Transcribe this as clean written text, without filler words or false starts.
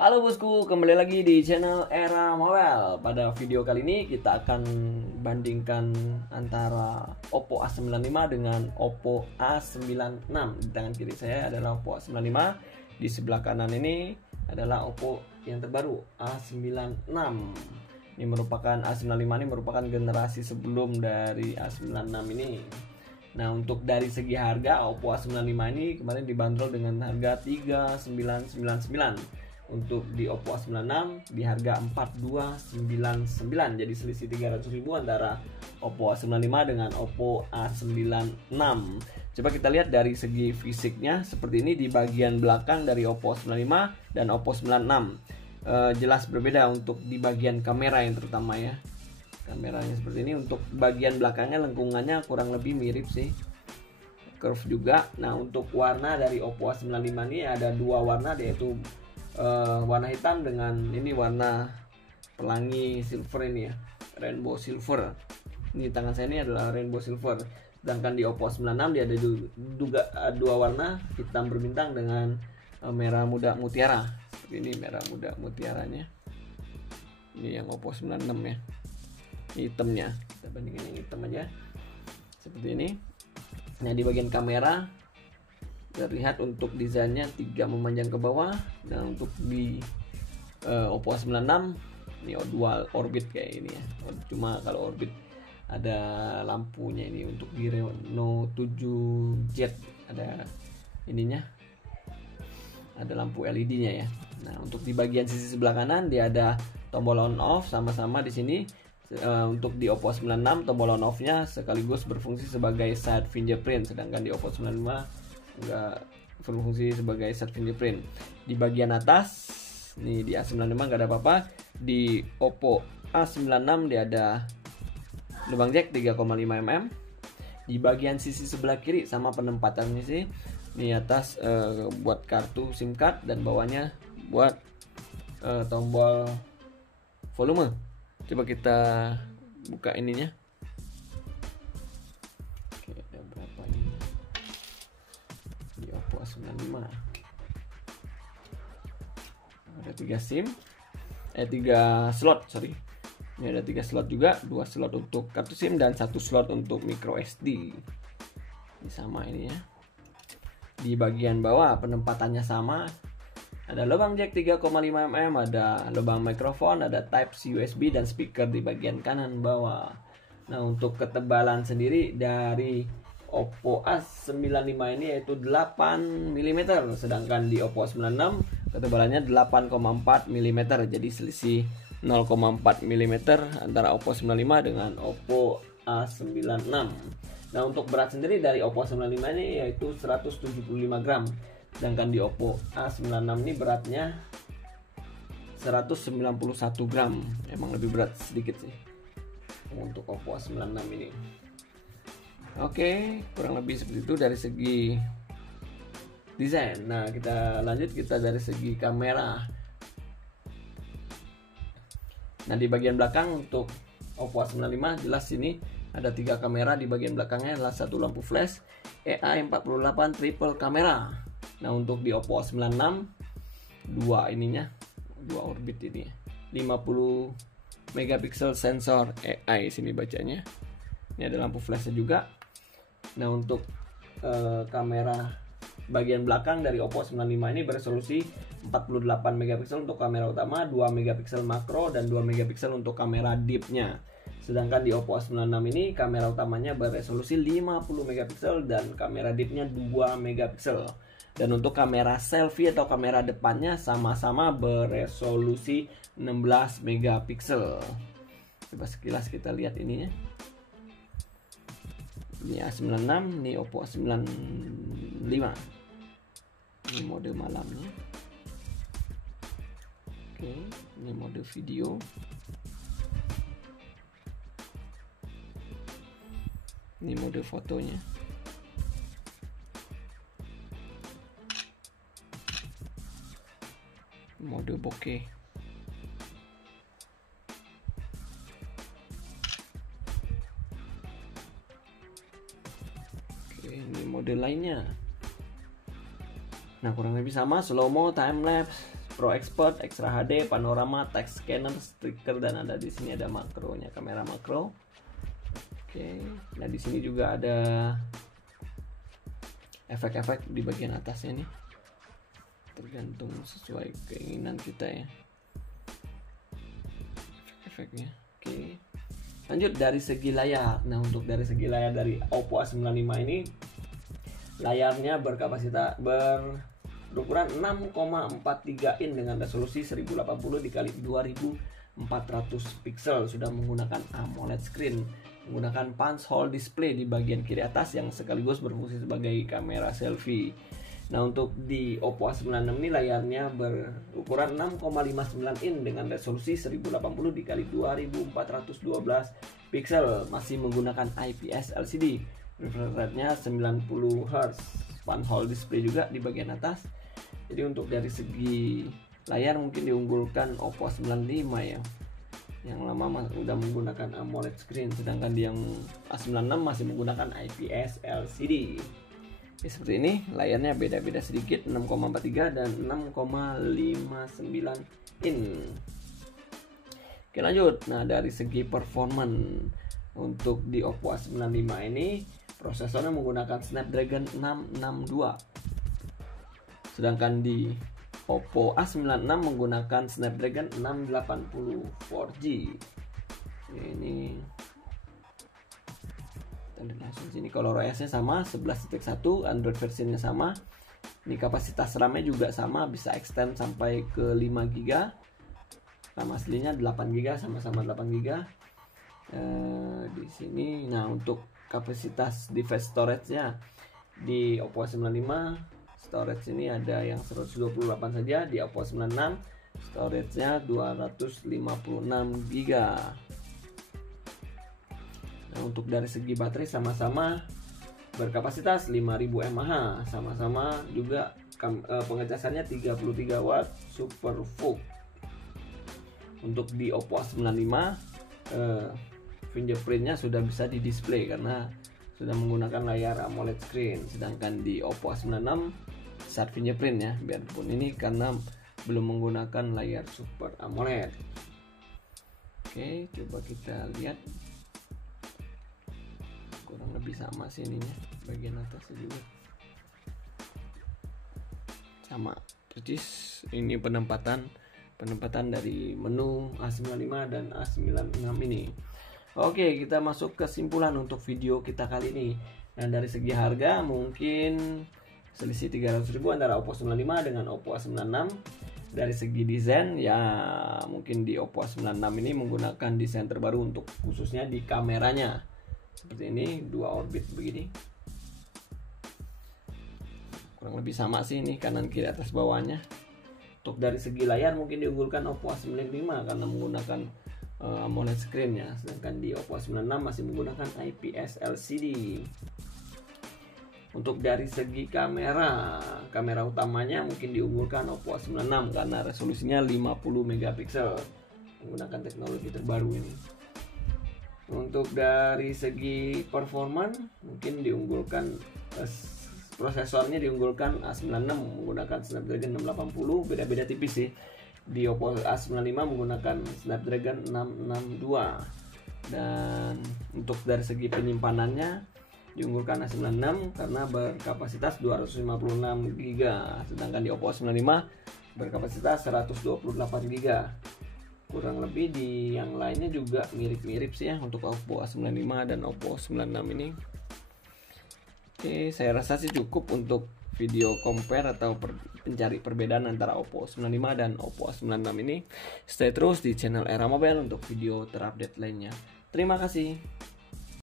Halo bosku, kembali lagi di channel Era Mobile. Pada video kali ini kita akan bandingkan antara Oppo A95 dengan Oppo A96. Di tangan kiri saya adalah Oppo A95, di sebelah kanan ini adalah Oppo yang terbaru A96. Ini merupakan A95 ini merupakan generasi sebelum dari A96 ini. Nah, untuk dari segi harga Oppo A95 ini kemarin dibanderol dengan harga 3999. Untuk di Oppo A96 di harga 4299. Jadi selisih 300.000 antara Oppo A95 dengan Oppo A96. Coba kita lihat dari segi fisiknya seperti ini. Di bagian belakang dari Oppo A95 dan Oppo 96 jelas berbeda untuk di bagian kamera yang terutama ya. Kameranya seperti ini. Untuk bagian belakangnya lengkungannya kurang lebih mirip sih, curve juga. Nah, untuk warna dari Oppo A95 ini ada dua warna, yaitu warna hitam dengan ini warna pelangi silver ini ya, rainbow silver. Ini tangan saya ini adalah rainbow silver. Sedangkan di Oppo 96 dia ada juga dua warna, hitam berbintang dengan merah muda mutiara. Seperti ini merah muda mutiaranya. Ini yang Oppo 96 ya. Ini hitamnya. Kita bandingin yang hitam aja. Seperti ini. Nah, di bagian kamera terlihat untuk desainnya 3 memanjang ke bawah. Dan untuk di Oppo A96 ini dual orbit kayak ini ya. Cuma kalau orbit ada lampunya. Ini untuk di Reno 7Z ada ininya, ada lampu LED-nya ya. Nah, untuk di bagian sisi sebelah kanan dia ada tombol on off sama-sama di sini. Untuk di Oppo A96 tombol on off-nya sekaligus berfungsi sebagai side fingerprint, sedangkan di Oppo 95 enggak berfungsi sebagai side fingerprint. Di bagian atas nih di A95 enggak ada apa-apa. Di Oppo A96 dia ada lubang jack 3,5 mm. Di bagian sisi sebelah kiri sama penempatannya sih. Di atas buat kartu SIM card dan bawahnya buat tombol volume. Coba kita buka ininya. Oke, ada berapa ini? Di Oppo A95 ada 3 SIM, 3 slot, sorry. Ini ada 3 slot juga, 2 slot untuk kartu SIM dan 1 slot untuk micro SD. Ini sama ini ya. Di bagian bawah penempatannya sama. Ada lubang jack 3,5 mm, ada lubang mikrofon, ada type C USB dan speaker di bagian kanan bawah. Nah, untuk ketebalan sendiri dari Oppo A95 ini yaitu 8 mm, sedangkan di Oppo A96 ketebalannya 8,4 mm. Jadi selisih 0,4 mm antara Oppo 95 dengan Oppo A96. Nah, untuk berat sendiri dari Oppo A95 ini yaitu 175 gram. Sedangkan di Oppo A96 ini beratnya 191 gram. Emang lebih berat sedikit sih untuk Oppo A96 ini. Oke, kurang lebih seperti itu dari segi desain. Nah, kita lanjut, kita dari segi kamera. Nah, di bagian belakang untuk Oppo A95 jelas ini ada 3 kamera. Di bagian belakangnya adalah 1 lampu flash EA48 triple kamera. Nah, untuk di Oppo A96 dua ininya, 2 orbit ini ya. 50 megapiksel sensor AI sini bacanya. Ini ada lampu flashnya juga. Nah, untuk kamera bagian belakang dari Oppo A95 ini beresolusi 48 megapiksel untuk kamera utama, 2 megapiksel makro dan 2 megapiksel untuk kamera deepnya. Sedangkan di Oppo A96 ini kamera utamanya beresolusi 50 megapiksel dan kamera deepnya 2 megapiksel. Dan untuk kamera selfie atau kamera depannya sama-sama beresolusi 16 megapiksel. Coba sekilas kita lihat ininya. Ini A96, ini Oppo A95. Ini mode malamnya. Oke, ini mode video. Ini mode fotonya. Mode bokeh. Oke, ini mode lainnya. Nah, kurang lebih sama, slow mo, time lapse, Pro Expert, Extra HD, Panorama, Text Scanner, Sticker, dan ada di sini ada makronya, kamera makro. Oke, nah di sini juga ada efek-efek di bagian atasnya nih, tergantung sesuai keinginan kita ya efeknya. Oke, lanjut dari segi layar. Nah, untuk dari segi layar dari Oppo A95 ini, layarnya berkapasitas berukuran 6,43 in dengan resolusi 1080 x 2400 pixel, sudah menggunakan AMOLED screen, menggunakan punch hole display di bagian kiri atas yang sekaligus berfungsi sebagai kamera selfie. Nah, untuk di Oppo A96 ini layarnya berukuran 6,59 in dengan resolusi 1080 x 2412 pixel, masih menggunakan IPS LCD, refresh rate-nya 90 Hz, punch hole display juga di bagian atas. Jadi untuk dari segi layar mungkin diunggulkan Oppo A95 ya, yang lama udah menggunakan AMOLED screen, sedangkan di yang A96 masih menggunakan IPS LCD. Oke, seperti ini layarnya beda-beda sedikit, 6,43 dan 6,59 in. Oke, lanjut. Nah, dari segi performance untuk di Oppo A95 ini, prosesornya menggunakan Snapdragon 662, sedangkan di Oppo A96 menggunakan Snapdragon 680 4G. Ini kita langsung sini, color OS nya sama 11.1, Android versinya sama. Ini kapasitas RAM-nya juga sama, bisa extend sampai ke 5 GB. RAM aslinya 8 GB, sama-sama 8 GB. Di sini, nah untuk kapasitas device storage-nya di Oppo A95, storage ini ada yang 128 saja, di Oppo A96 storage-nya 256 GB. Nah, untuk dari segi baterai sama-sama berkapasitas 5000 mAh, sama-sama juga pengecasannya 33 watt super VOOC. Untuk di Oppo A95 fingerprintnya sudah bisa di display karena sudah menggunakan layar AMOLED screen, sedangkan di Oppo A96 saat fingerprint ya, biarpun ini karena belum menggunakan layar Super AMOLED. Oke, coba kita lihat, kurang lebih sama sih ininya, bagian atasnya juga sama persis. Ini penempatan dari menu A95 dan A96 ini. Oke, kita masuk kesimpulan untuk video kita kali ini. Nah, dari segi harga mungkin selisih 300.000 antara Oppo A95 dengan Oppo A96. Dari segi desain ya mungkin di Oppo A96 ini menggunakan desain terbaru untuk khususnya di kameranya. Seperti ini, dua orbit begini. Kurang lebih sama sih ini, kanan kiri atas bawahnya. Untuk dari segi layar mungkin diunggulkan Oppo A95 karena menggunakan AMOLED screen ya, sedangkan di Oppo A96 masih menggunakan IPS LCD. Untuk dari segi kamera utamanya mungkin diunggulkan Oppo A96 karena resolusinya 50 megapiksel, menggunakan teknologi terbaru ini. Untuk dari segi performance mungkin diunggulkan prosesornya diunggulkan A96 menggunakan Snapdragon 680, beda-beda tipis sih. Di Oppo A95 menggunakan Snapdragon 662. Dan untuk dari segi penyimpanannya diunggulkan A96 karena berkapasitas 256 GB, sedangkan di Oppo A95 berkapasitas 128 GB. Kurang lebih di yang lainnya juga mirip-mirip sih ya untuk Oppo A95 dan Oppo A96 ini. Oke, saya rasa sih cukup untuk video compare atau pencari perbedaan antara Oppo A95 dan Oppo A96 ini. Stay terus di channel Era Mobile untuk video terupdate lainnya. Terima kasih.